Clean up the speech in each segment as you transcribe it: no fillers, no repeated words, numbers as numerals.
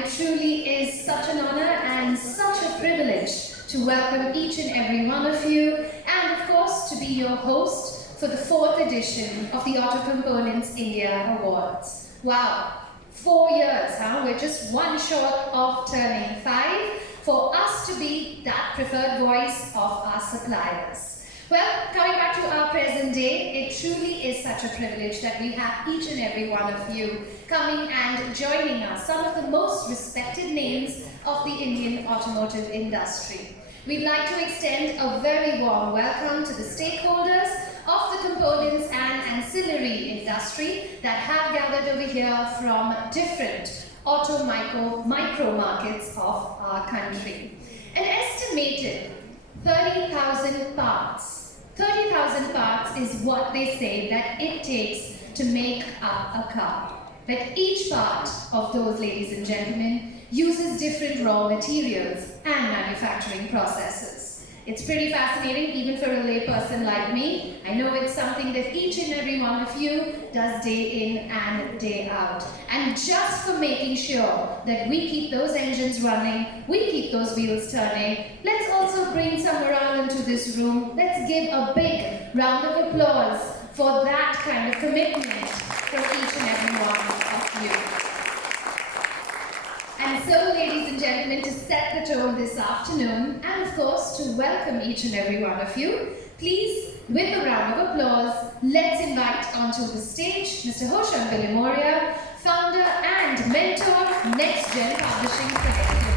and it truly is such an honor and such a privilege to welcome each and every one of you, and of course to be your host for the 4th edition of the Auto Components India Awards. Wow, 4 years, huh? We're just one short of turning 5 for us to be that preferred voice of our suppliers. Well, coming back to our present day, it truly is such a privilege that we have each and every one of you coming and joining us, some of the most respected names of the Indian automotive industry. We'd like to extend a very warm welcome to the stakeholders of the components and ancillary industry that have gathered over here from different auto micro markets of our country. An estimated 30,000 parts. 30,000 parts is what they say that it takes to make up a car. But each part of those, ladies and gentlemen, uses different raw materials and manufacturing processes. It's pretty fascinating, even for a layperson like me. I know it's something that each and every one of you does day in and day out. And just for making sure that we keep those engines running, we keep those wheels turning, let's also bring some morale into this room. Let's give a big round of applause for that kind of commitment from each and every one of you. And so, ladies and gentlemen, to set the tone this afternoon, and of course to welcome each and every one of you, please, with a round of applause, let's invite onto the stage Mr. Hosham Bilimoria, founder and mentor, Next Gen Publishing Private Limited.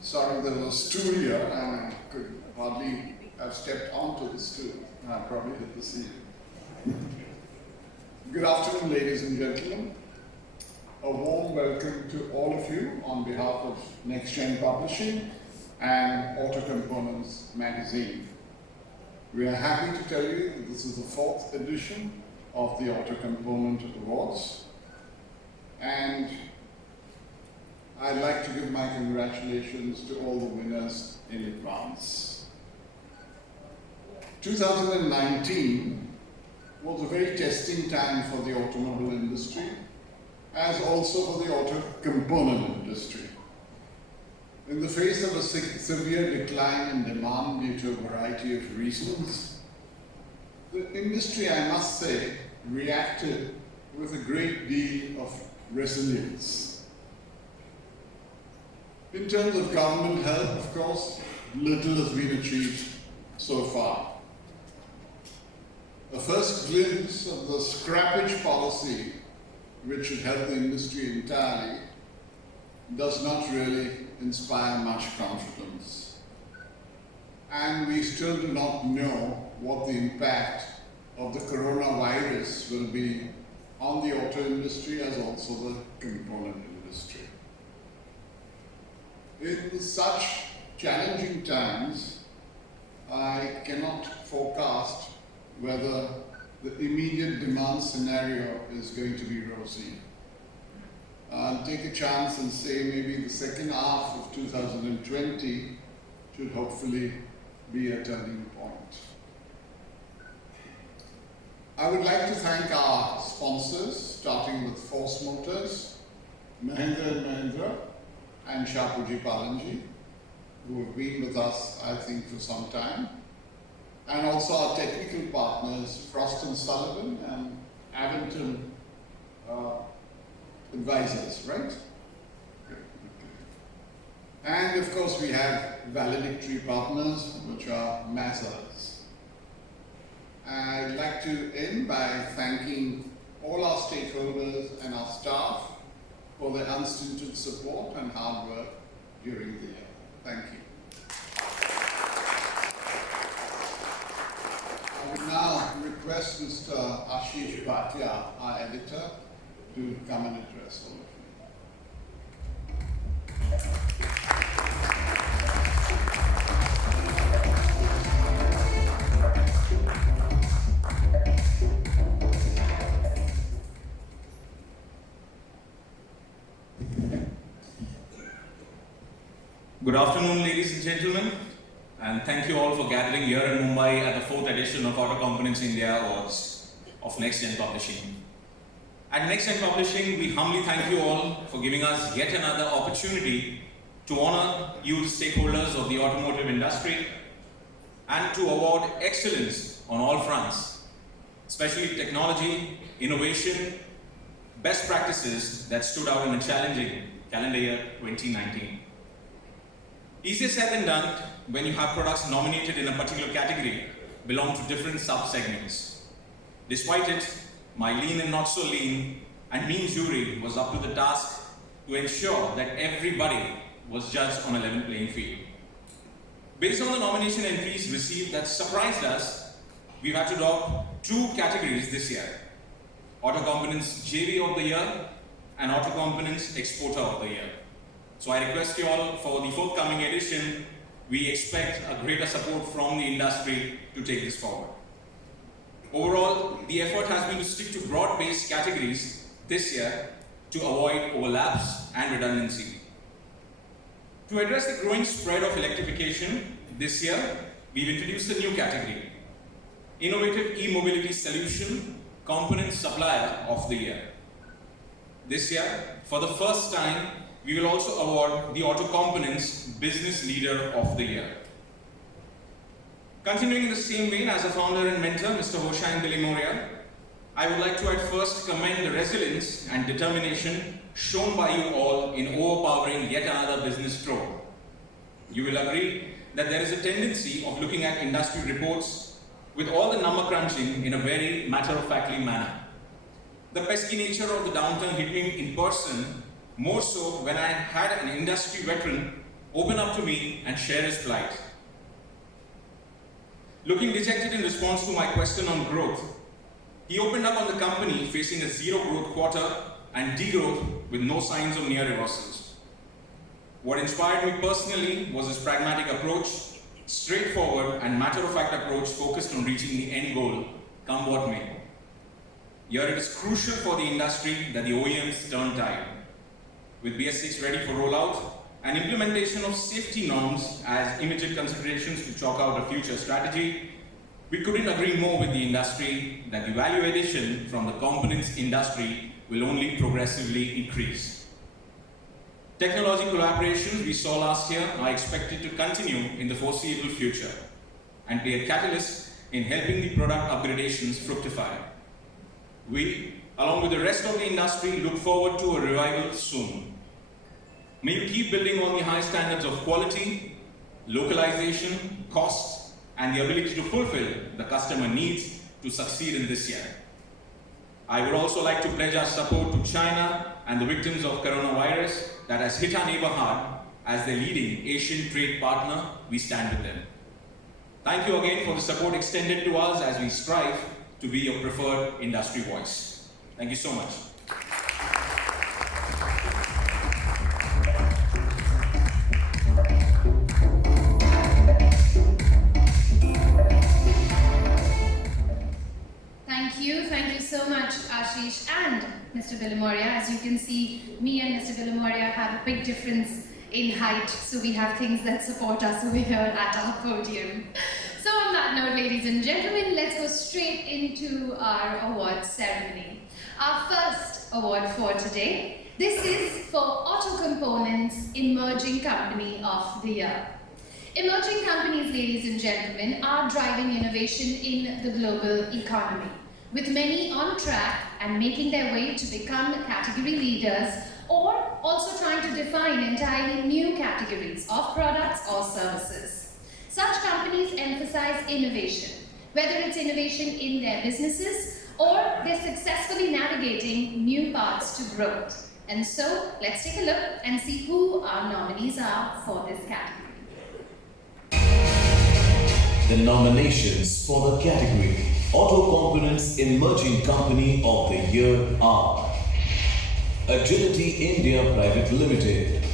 Sorry, there was a stool here and I could hardly have stepped onto the stool. I probably hit the ceiling. Good afternoon, ladies and gentlemen. A warm welcome to all of you on behalf of Next Gen Publishing and Auto Components magazine. We are happy to tell you that this is the 4th edition of the Auto Component Awards, and I'd like to give my congratulations to all the winners in advance. 2019 was a very testing time for the automobile industry, as also for the auto component industry. In the face of a severe decline in demand due to a variety of reasons, the industry, I must say, reacted with a great deal of resilience. In terms of government help, of course, little has been achieved so far. A first glimpse of the scrappage policy, which should help the industry entirely, does not really inspire much confidence. And we still do not know what the impact of the coronavirus will be on the auto industry as also the component industry. In such challenging times, I cannot forecast whether the immediate demand scenario is going to be rosy. I'll take a chance and say maybe the second half of 2020 should hopefully be a turning point. I would like to thank our sponsors, starting with Force Motors, Mahindra & Mahindra, and Shapoorji Pallonji, who have been with us, I think, for some time, and also our technical partners, Frost & Sullivan and Avington Advisors, right? Okay. And of course, we have valedictory partners, which are Mazars. I'd like to end by thanking all our stakeholders and our staff for their unstinted support and hard work during the year. Thank you. I will now request Mr. Ashish Bhatia, our editor, to come and address all of you. Good afternoon, ladies and gentlemen, and thank you all for gathering here in Mumbai at the 4th edition of Auto Components India Awards of Next Gen Publishing. At Next Gen Publishing, we humbly thank you all for giving us yet another opportunity to honor you, the stakeholders of the automotive industry, and to award excellence on all fronts, especially technology, innovation, best practices that stood out in a challenging calendar year 2019. Easier said than done when you have products nominated in a particular category belong to different sub-segments. Despite it, my lean and not so lean and mean jury was up to the task to ensure that everybody was judged on a level playing field. Based on the nomination entries received that surprised us, we've had to adopt 2 categories this year: Auto Components JV of the Year and Auto Components Exporter of the Year. So I request you all, for the forthcoming edition, we expect a greater support from the industry to take this forward. Overall, the effort has been to stick to broad-based categories this year to avoid overlaps and redundancy. To address the growing spread of electrification, this year, we've introduced a new category: Innovative E-Mobility Solution Component Supplier of the Year. This year, for the first time, we will also award the Auto Components Business Leader of the Year. Continuing in the same vein, as a founder and mentor, Mr. Hoshain Bilimoria, I would like to at first commend the resilience and determination shown by you all in overpowering yet another business trope. You will agree that there is a tendency of looking at industry reports with all the number crunching in a very matter-of-factly manner. The pesky nature of the downturn hit me in person, more so when I had an industry veteran open up to me and share his plight. Looking dejected in response to my question on growth, he opened up on the company facing a zero growth quarter and degrowth with no signs of near reversals. What inspired me personally was his pragmatic approach, straightforward and matter-of-fact approach focused on reaching the end goal, come what may. Here it is crucial for the industry that the OEMs turn tide. With BS6 ready for rollout and implementation of safety norms as immediate considerations to chalk out a future strategy, we couldn't agree more with the industry that the value addition from the components industry will only progressively increase. Technology collaborations we saw last year are expected to continue in the foreseeable future and be a catalyst in helping the product upgradations fructify. We, along with the rest of the industry, look forward to a revival soon. May you keep building on the high standards of quality, localization, cost, and the ability to fulfill the customer needs to succeed in this year. I would also like to pledge our support to China and the victims of coronavirus that has hit our neighbor hard. As their leading Asian trade partner, we stand with them. Thank you again for the support extended to us as we strive to be your preferred industry voice. Thank you so much. Thank you so much, Ashish and Mr. Bilimoria. As you can see, me and Mr. Bilimoria have a big difference in height, so we have things that support us over here at our podium. So on that note, ladies and gentlemen, let's go straight into our awards ceremony. Our first award for today, this is for Auto Components Emerging Company of the Year. Emerging companies, ladies and gentlemen, are driving innovation in the global economy, with many on track and making their way to become category leaders, or also trying to define entirely new categories of products or services. Such companies emphasize innovation, whether it's innovation in their businesses or they're successfully navigating new paths to growth. And so, let's take a look and see who our nominees are for this category. The nominations for the category Auto Components Emerging Company of the Year are Agility India Private Limited,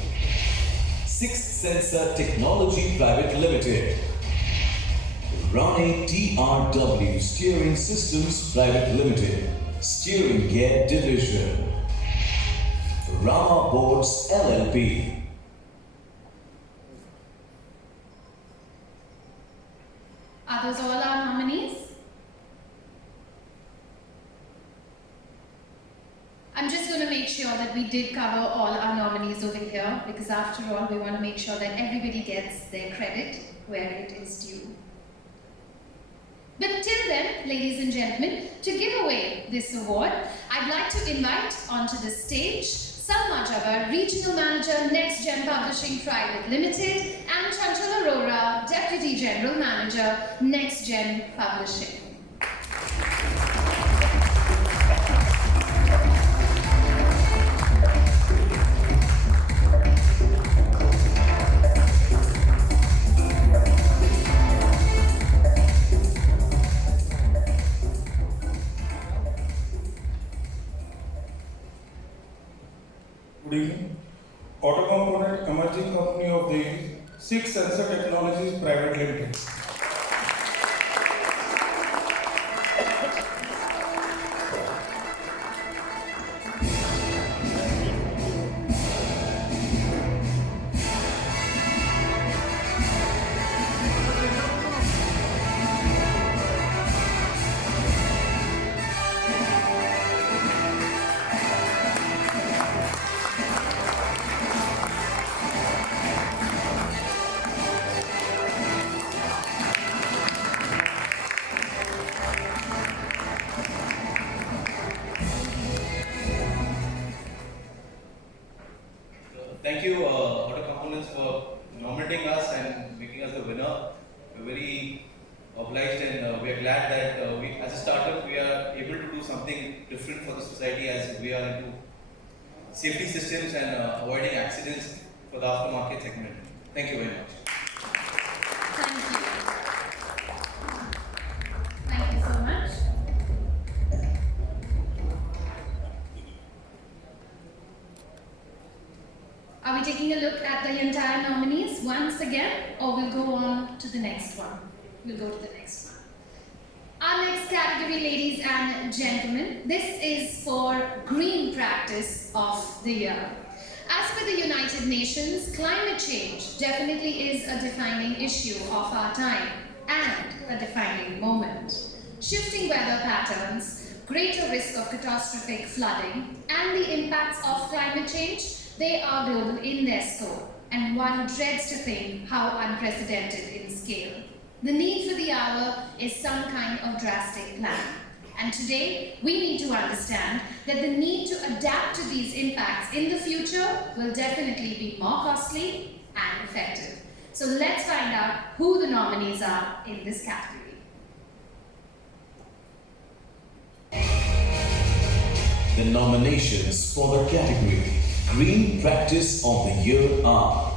Sixth Sensor Technology Private Limited, Rane TRW Steering Systems Private Limited, Steering Gear Division, Rama Boards LLP, our nominees? I'm just going to make sure that we did cover all our nominees over here, because after all, we want to make sure that everybody gets their credit where it is due. But till then, ladies and gentlemen, to give away this award, I'd like to invite onto the stage Salma Jabbar, Regional Manager, Next Gen Publishing Private Limited, and Chanchal Arora, Deputy General Manager, Next Gen Publishing. Good evening. Auto Component Emerging Company of the Year, 6 Sensor Technologies Private Limited. Thank you, Auto Components, for nominating us and making us the winner. We're very obliged, and we are glad that we, as a startup, we are able to do something different for the society, as we are into safety systems and avoiding accidents for the aftermarket segment. Thank you very much. Thank you. Thank you so much. Are we taking a look at the entire nominees once again, or we'll go on to the next one? We'll go to the next one. Our next category, ladies and gentlemen, this is for Green Practice of the Year. As per the United Nations, climate change definitely is a defining issue of our time and a defining moment. Shifting weather patterns, greater risk of catastrophic flooding, and the impacts of climate change, they are global in their scope, and one dreads to think how unprecedented in scale. The need for the hour is some kind of drastic plan. And today, we need to understand that the need to adapt to these impacts in the future will definitely be more costly and effective. So let's find out who the nominees are in this category. The nominations for the category Green Practice of the Year are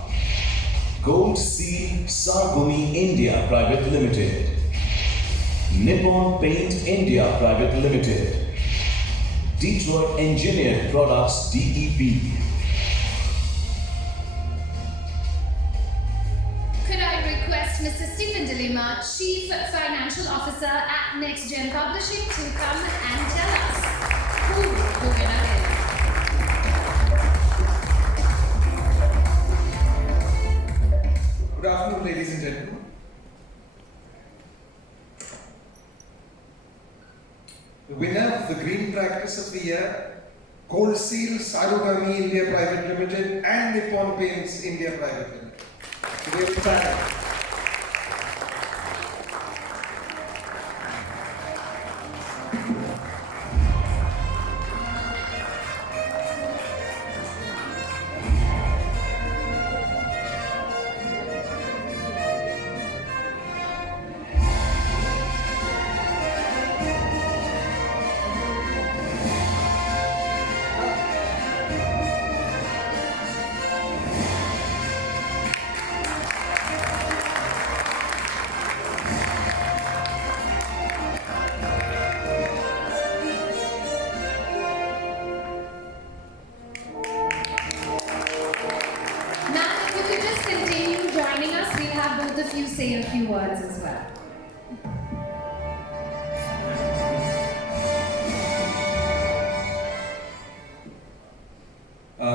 Gold Seal Sargumi India Private Limited, Nippon Paint India Private Limited, Detroit Engineered Products DEP. Could I request Mr. Stephen DeLima, Chief Financial Officer at Next Gen Publishing, to come and tell us who the winner is. Good afternoon, ladies and gentlemen. The winner of the Green Practice of the Year, Gold Seal Sarugami India Private Limited and Nippon Paints India Private Limited. Great time. Say a few words as well.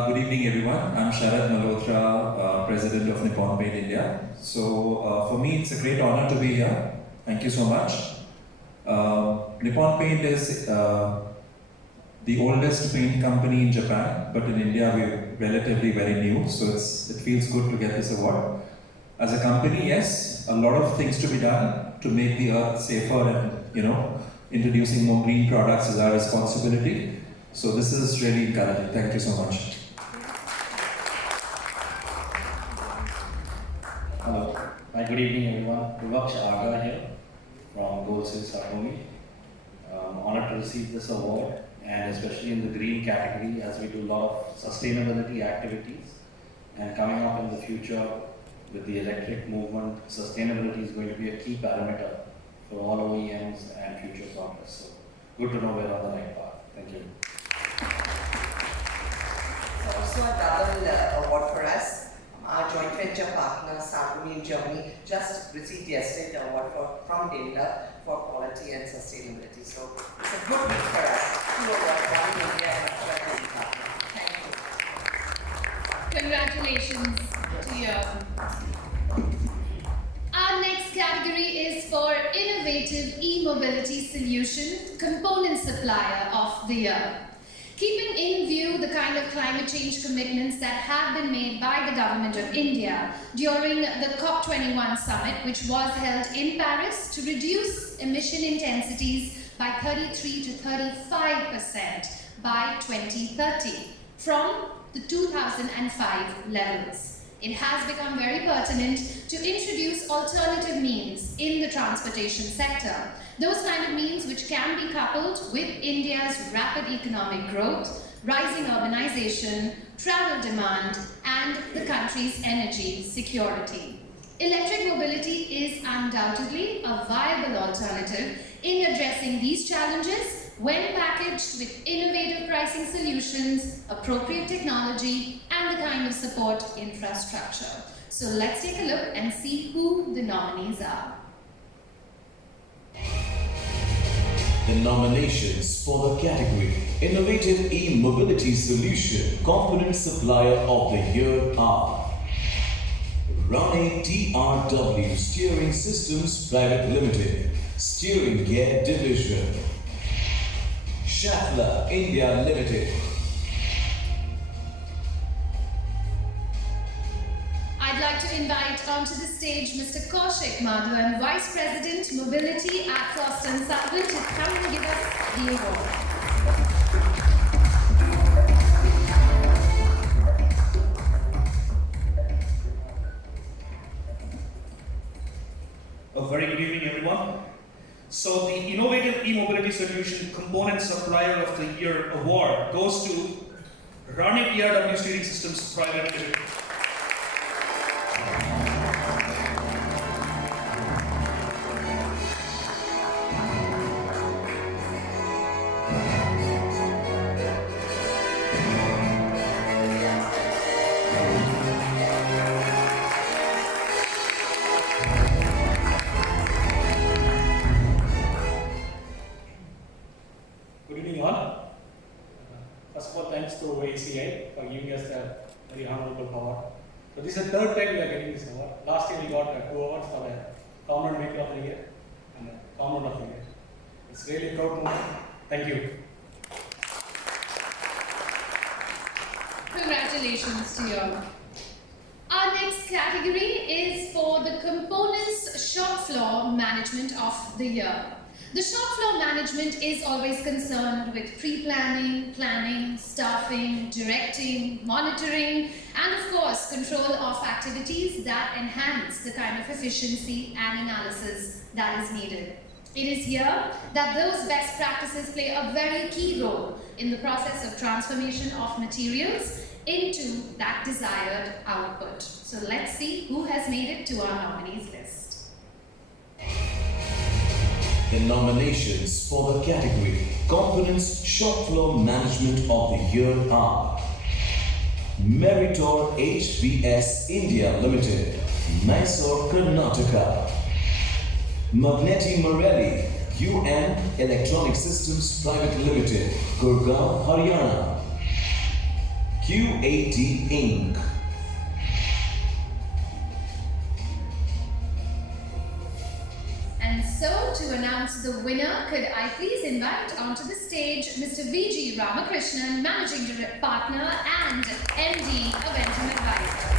Good evening, everyone. I'm Sharad Malhotra, President of Nippon Paint India. So, for me, it's a great honor to be here. Thank you so much. Nippon Paint is the oldest paint company in Japan, but in India we're relatively very new, so it feels good to get this award. As a company, yes, a lot of things to be done to make the earth safer, and introducing more green products is our responsibility. So this is really encouraging. Thank you so much. Hello. Hi, good evening everyone. Vivaksh Aga here from Goldsil Satomi. Honored to receive this award, and especially in the green category, as we do a lot of sustainability activities. And coming up in the future with the electric movement, sustainability is going to be a key parameter for all OEMs and future progress. So good to know we're on the right path. Thank you. It's also a double award for us. Our joint venture partner, Satumi in Germany, just received yesterday the award from Daimler for quality and sustainability. So it's a good week for us. 2 awards, 1 in India and a third in partner. Thank you. Congratulations to you. Our next category is for Innovative E-Mobility Solution, Component Supplier of the Year. Keeping in view the kind of climate change commitments that have been made by the Government of India during the COP21 summit, which was held in Paris, to reduce emission intensities by 33 to 35% by 2030 from the 2005 levels. It has become very pertinent to introduce alternative means in the transportation sector. Those kind of means which can be coupled with India's rapid economic growth, rising urbanization, travel demand, and the country's energy security. Electric mobility is undoubtedly a viable alternative in addressing these challenges when packaged with innovative pricing solutions, appropriate technology, and the kind of support infrastructure. So let's take a look and see who the nominees are. The nominations for the category Innovative E-Mobility Solution Component Supplier of the Year are Rane TRW Steering Systems Private Limited, Steering Gear Division, Schaeffler India Limited. I'd like to invite onto the stage Mr. Kaushik Madhavan, Vice President Mobility at Frost & Sullivan, to come and give us the award. A very good evening, everyone. So the Innovative E-Mobility Solution Component Supplier of the Year award goes to Rane TRW Steering Systems Private Limited. Good evening all. First of all, thanks to ACI for giving us a very honorable award. So this is the third time we are getting this award. Last year we got 2 awards for the Component Maker of the Year and Component of the Year. It's really a proud moment. Thank you. Congratulations to you all. Our next category is for the Components Shop Floor Management of the Year. The shop floor management is always concerned with pre-planning, planning, staffing, directing, monitoring, and of course, control of activities that enhance the kind of efficiency and analysis that is needed. It is here that those best practices play a very key role in the process of transformation of materials into that desired output. So let's see who has made it to our nominees list. The nominations for the category Components Shop Floor Management of the Year are Meritor HVS India Limited, Mysore, Karnataka, Magneti Morelli, UM Electronic Systems Private Limited, Gurgaon, Haryana, QAT Inc., And announce the winner, could I please invite onto the stage Mr. V.G. Ramakrishnan, Managing Partner and MD of Ventum Advisors.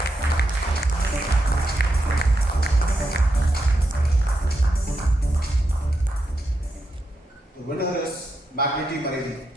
The winner is Magneti Marelli.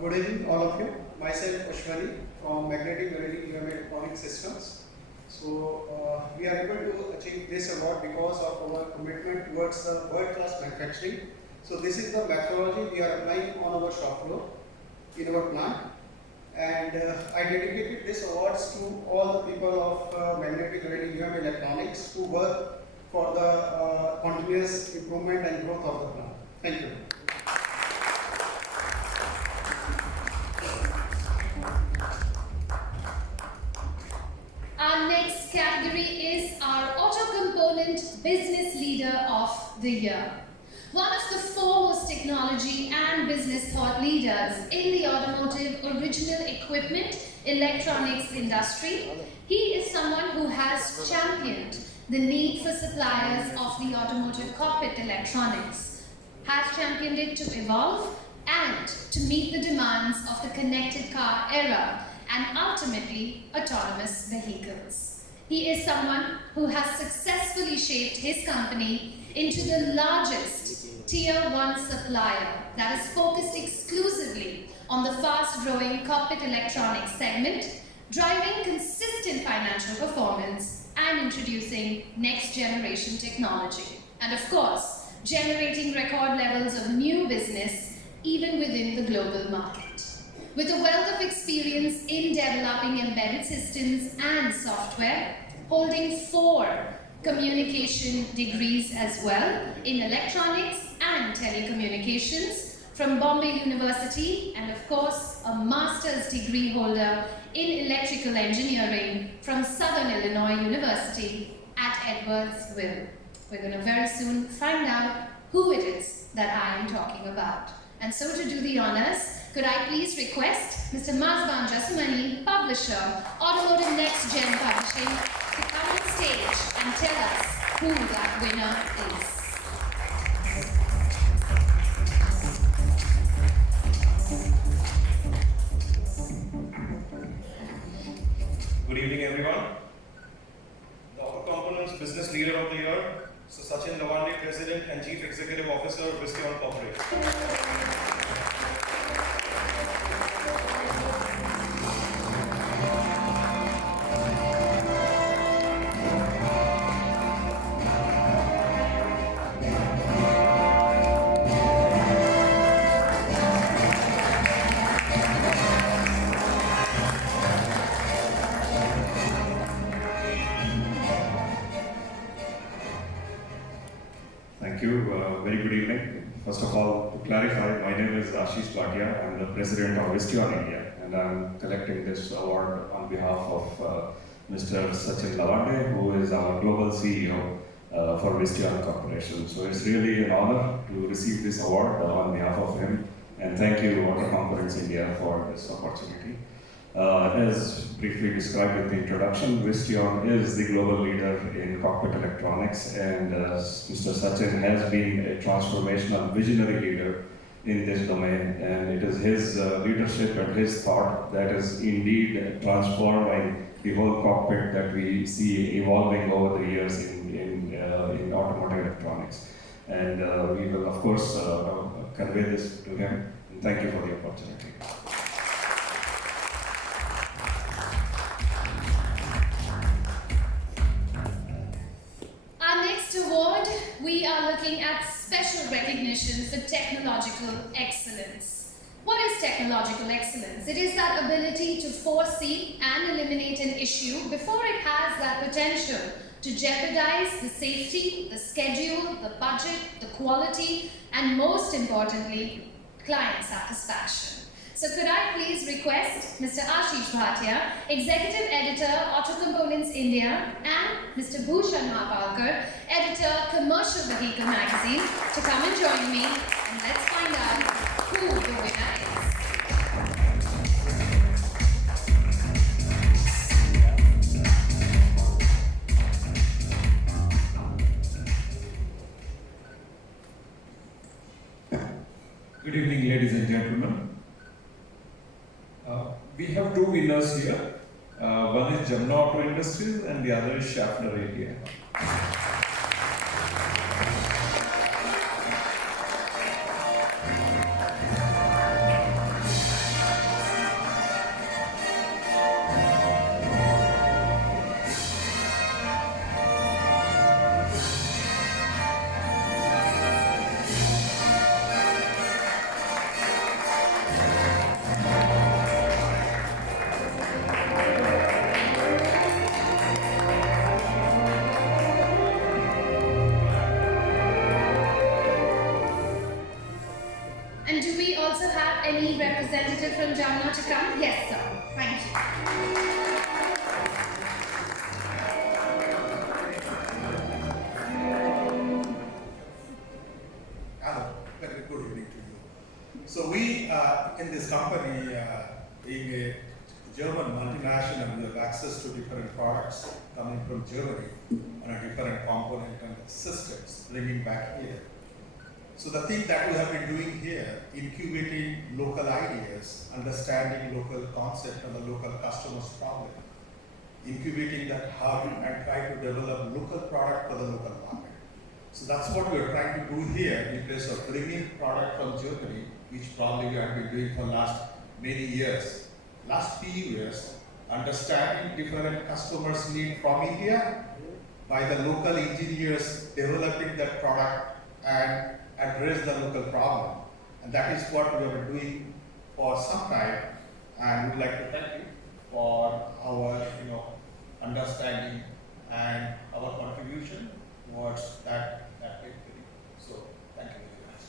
Good evening, all of you. Myself, Ashwani from Magnetic Marelli Electronic Systems. So, we are able to achieve this award because of our commitment towards the world-class manufacturing. So, this is the methodology we are applying on our shop floor in our plant. And I dedicated this awards to all the people of Magnetic Marelli Electronics who work for the continuous improvement and growth of the plant. Thank you. Our next category is our Auto Component Business Leader of the Year. One of the foremost technology and business thought leaders in the automotive original equipment electronics industry, he is someone who has championed the need for suppliers of the automotive cockpit electronics, has championed it to evolve and to meet the demands of the connected car era and ultimately autonomous vehicles. He is someone who has successfully shaped his company into the largest Tier 1 supplier that is focused exclusively on the fast-growing cockpit electronics segment, driving consistent financial performance and introducing next-generation technology. And of course, generating record levels of new business even within the global market. With a wealth of experience in developing embedded systems and software, holding 4 communication degrees as well in electronics and telecommunications from Bombay University, and of course a master's degree holder in electrical engineering from Southern Illinois University at Edwardsville. We're going to very soon find out who it is that I am talking about. And so to do the honors, could I please request Mr. Mazban Jasamani, publisher, Automotive Next Gen Publishing, to come on stage and tell us who that winner is. Good evening, everyone. The Auto Components Business Leader of the Year, Mr. Sachin Lawande, President and Chief Executive Officer of Visteon Corporation. Thank you. Very good evening. First of all, to clarify, my name is Ashish Bhatia. I'm the president of Visteon India, and I'm collecting this award on behalf of Mr. Sachin Lawande, who is our global CEO for Visteon Corporation. So it's really an honor to receive this award on behalf of him, and thank you, Auto Components India, for this opportunity. As briefly described in the introduction, Visteon is the global leader in cockpit electronics, and Mr. Sachin has been a transformational visionary leader in this domain, and it is his leadership and his thought that is indeed transforming the whole cockpit that we see evolving over the years in automotive electronics. And we will, of course, convey this to him. And thank you for the opportunity. We are looking at special recognition for technological excellence. What is technological excellence? It is that ability to foresee and eliminate an issue before it has that potential to jeopardize the safety, the schedule, the budget, the quality, and most importantly, client satisfaction. So could I please request Mr. Ashish Bhatia, Executive Editor, Auto Components India, and Mr. Bhushan Mahapalkar, Editor, Commercial Vehicle Magazine, to come and join me, and let's find out who the winner is. Good evening, ladies and gentlemen. We have two winners here. One is Jamna Auto Industries and the other is Schaffner India. And do we also have any representative from Jamna to come? Yes, sir. Thank you. Hello, very good evening to you. So we in this company, being a German multinational, we have access to different products coming from Germany on a different component and systems, bringing back here. So the thing that we have been doing here, incubating local ideas, understanding local concept and the local customer's problem, incubating that hub and try to develop local product for the local market. So that's what we are trying to do here in place of bringing product from Germany, which probably we have been doing for last many years. Last few years, understanding different customers' need from India by the local engineers developing that product and address the local problem. And that is what we have been doing for some time. And we'd like to thank you for our understanding and our contribution towards that activity. So thank you very much.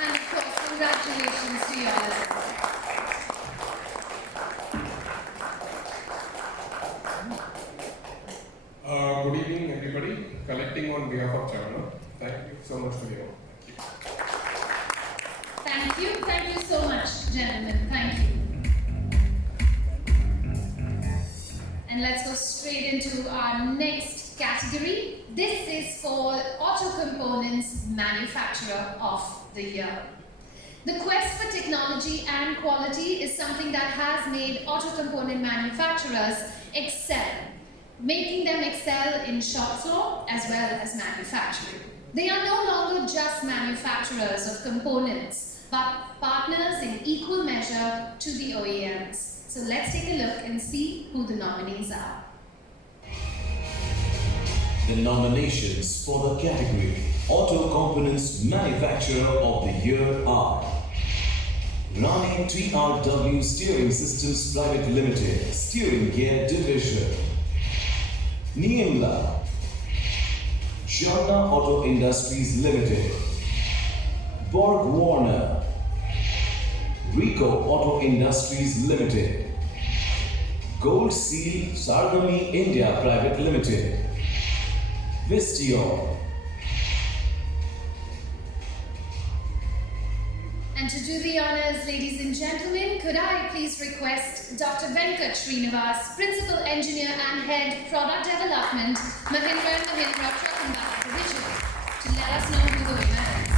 And of course, congratulations to you all as well. Good evening, everybody. Collecting on behalf of Jamna. Thank you so much for your work. Thank you. Thank you so much, gentlemen. Thank you. And let's go straight into our next category. This is for Auto Components Manufacturer of the Year. The quest for technology and quality is something that has made auto component manufacturers excel, making them excel in shop floor as well as manufacturing. They are no longer just manufacturers of components, but partners in equal measure to the OEMs. So let's take a look and see who the nominees are. The nominations for the category Auto Components Manufacturer of the Year are Rani TRW Steering Systems Private Limited, Steering Gear Division, Niemla, Jamna Auto Industries Limited, Borg Warner, Rico Auto Industries Limited, Gold Seal Sargami India Private Limited, Vistio. And to do the honors, ladies and gentlemen, could I please request Dr. Venkat Srinivas, Principal Engineer and Head Product Development, Mahindra & Mahindra Truck and Bus Division, to let us know who the winner is.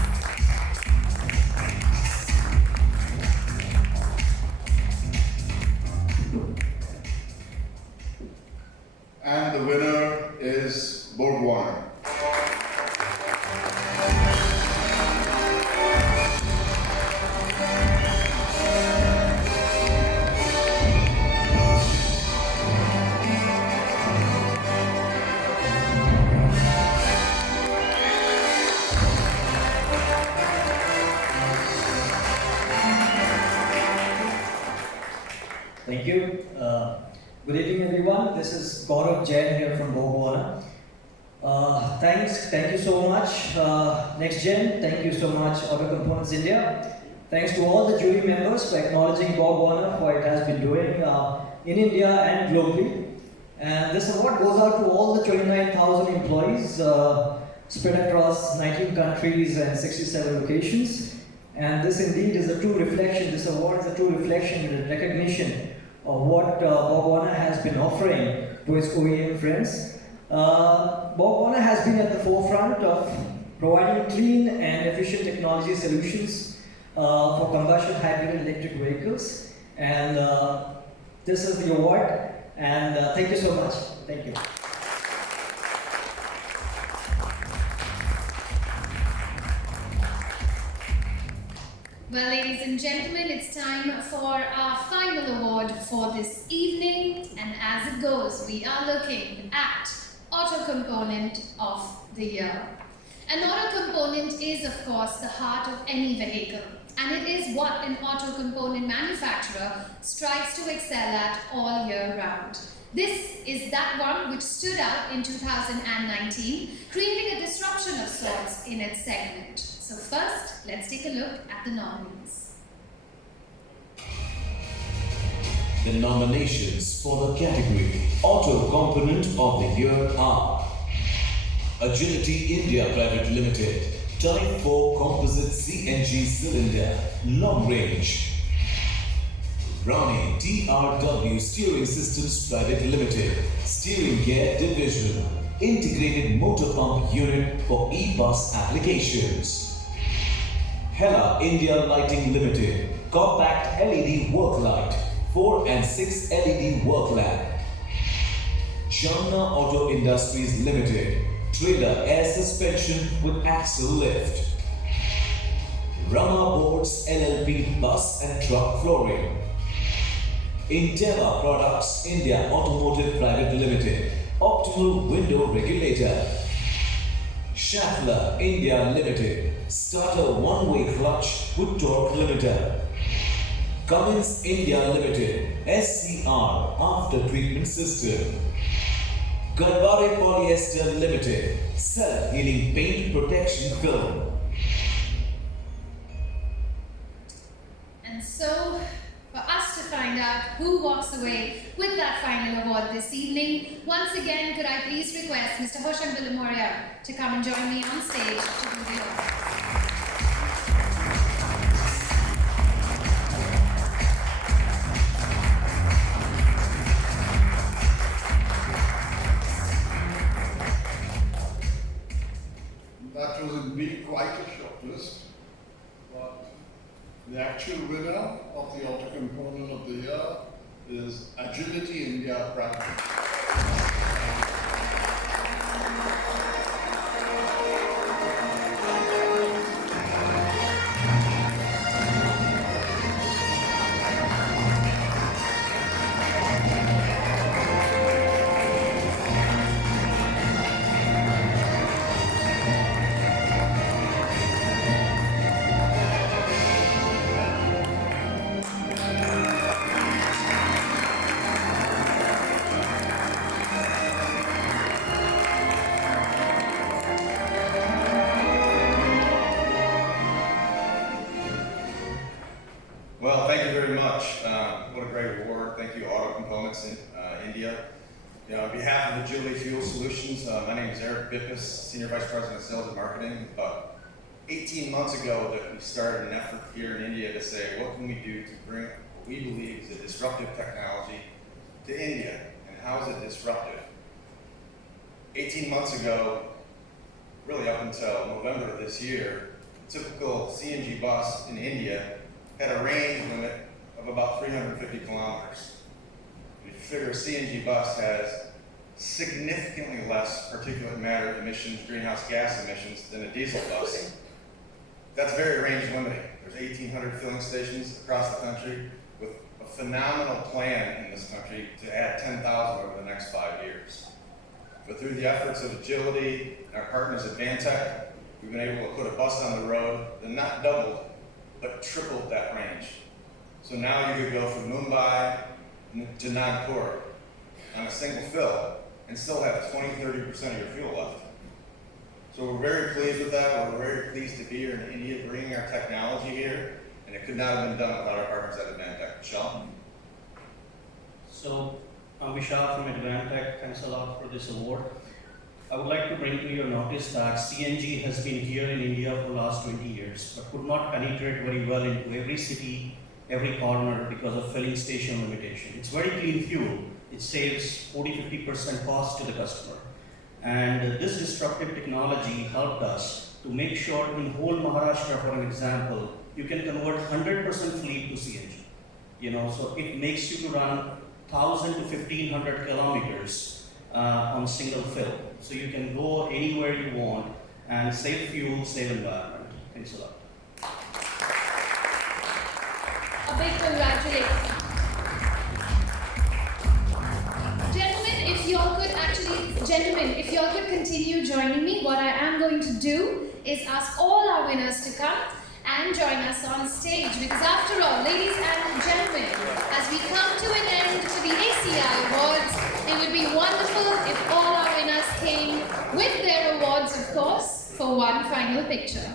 And the winner is Borg Warner. Thank you. Good evening, everyone. This is Gaurav Jain here from Bogwana. Thank you so much, Next Gen. Thank you so much, Auto Components India. Thanks to all the jury members for acknowledging Bogwana for what it has been doing in India and globally. And this award goes out to all the 29,000 employees spread across 19 countries and 67 locations. And this indeed is a true reflection, this award is a true reflection and recognition of what Bogwana has been offering to its OEM friends. Bogwana has been at the forefront of providing clean and efficient technology solutions for combustion hybrid and electric vehicles. And this is the award. And thank you so much. Thank you. Well, ladies and gentlemen, it's time for our final award for this evening. And as it goes, we are looking at Auto Component of the Year. An auto component is, of course, the heart of any vehicle. And it is what an auto component manufacturer strives to excel at all year round. This is that one which stood out in 2019, creating a disruption of sorts in its segment. So first, let's take a look at the nominees. The nominations for the category Auto Component of the Year are Agility India Private Limited, Type 4 Composite CNG Cylinder, Long Range. Rani TRW Steering Systems Private Limited, Steering Gear Division, Integrated Motor Pump Unit for E-Bus applications. Hella India Lighting Limited, Compact LED Work Light, 4 and 6 LED Work Lamp. Jamna Auto Industries Limited, Trailer Air Suspension with Axle Lift. Rama Boards LLP Bus and Truck Flooring. Intella Products India Automotive Private Limited, Optimal Window Regulator. Schaeffler India Limited, Starter One-Way Clutch with Torque Limiter. Cummins India Limited, SCR After Treatment System. Garware Polyester Limited, Self-Healing Paint Protection Film. And so, for us to find out who walks away with that final award this evening, once again, could I please request Mr. Hosham Villamoria to come and join me on stage to do the honors. That was indeed quite a short list, but the actual winner of the Auto Component of the Year is Agility India Private. Well, thank you very much. What a great award. Thank you, Auto Components in India. On behalf of Agility Fuel Solutions, my name is Eric Bippis, Senior Vice President of Sales and Marketing. About 18 months ago that we started an effort here in India to say, what can we do to bring what we believe is a disruptive technology to India, and how is it disruptive? 18 months ago, really up until November of this year, a typical CNG bus in India had a range limit of about 350 kilometers. If you figure a CNG bus has significantly less particulate matter emissions, greenhouse gas emissions than a diesel bus, that's very range limiting. There's 1,800 filling stations across the country with a phenomenal plan in this country to add 10,000 over the next 5 years. But through the efforts of Agility and our partners at Vantech, we've been able to put a bus on the road that not doubled, but tripled that range. So now you could go from Mumbai to Nagpur on a single fill and still have 20-30% of your fuel left. So we're very pleased with that. We're very pleased to be here in India, bringing our technology here, and it could not have been done without our partners at Advantech. Vishal? So, I'm Vishal from Advantech. Thanks a lot for this award. I would like to bring to your notice that CNG has been here in India for the last 20 years, but could not penetrate very well into every city, every corner because of filling station limitation. It's very clean fuel. It saves 40-50% cost to the customer. And this disruptive technology helped us to make sure in whole Maharashtra, for an example, you can convert 100% fleet to CNG. So it makes you to run 1,000 to 1,500 kilometers on single fill. So you can go anywhere you want and save fuel, save environment. Thanks a lot. A big congratulations. Gentlemen, if you all could continue joining me, what I am going to do is ask all our winners to come and join us on stage. Because after all, ladies and gentlemen, as we come to an end to the ACI Awards, it would be wonderful if all our winners came with their awards, of course, for one final picture.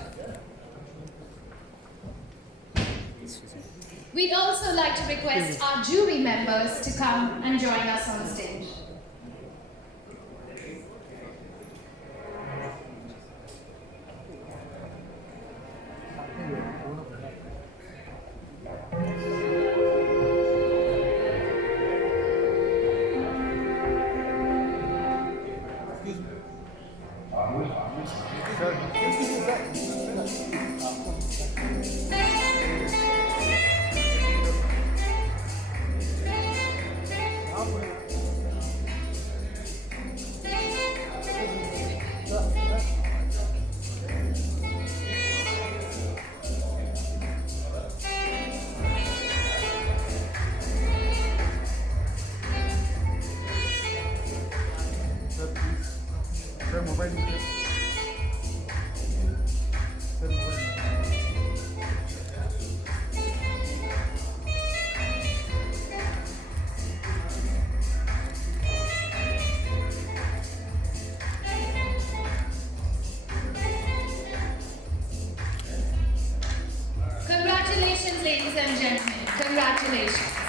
We'd also like to request our jury members to come and join us on stage. Congratulations, ladies and gentlemen. Congratulations.